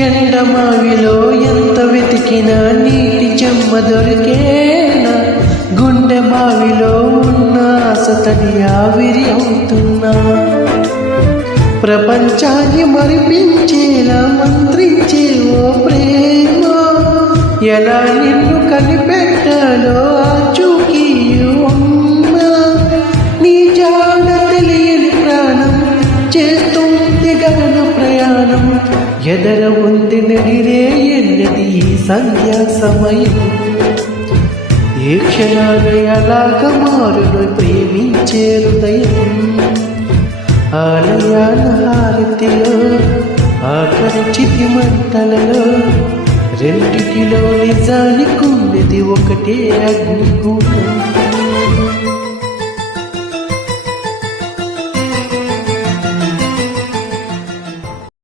ఎండమావిలో ఎంత వెతికినా నీటి చెమ్మ దొరికేనా? గుండె బావిలో ఉన్న అసతడి ఆవిరి అవుతున్నా. ప్రపంచాన్ని మరిపించేలా మంత్రించే ఓ ప్రేమ. ఎలా నిన్ను కనిపెట్టాలో ఆ ఉన్నా. నీ జాడ తెలియని ప్రాణం చేస్తుంది గగన ఎదర ఉంది నడిరే ఎన్నది ఈ సంధ్యా సమయం? ఏ క్షణాన ఎలాగ మారును ప్రేమించే హృదయం? ఆలయాల హారతిలో ఆఖరి చితి మంటలలో రెండిటిలో నిజానికి ఉన్నది ఒకటే అగ్నికూటం.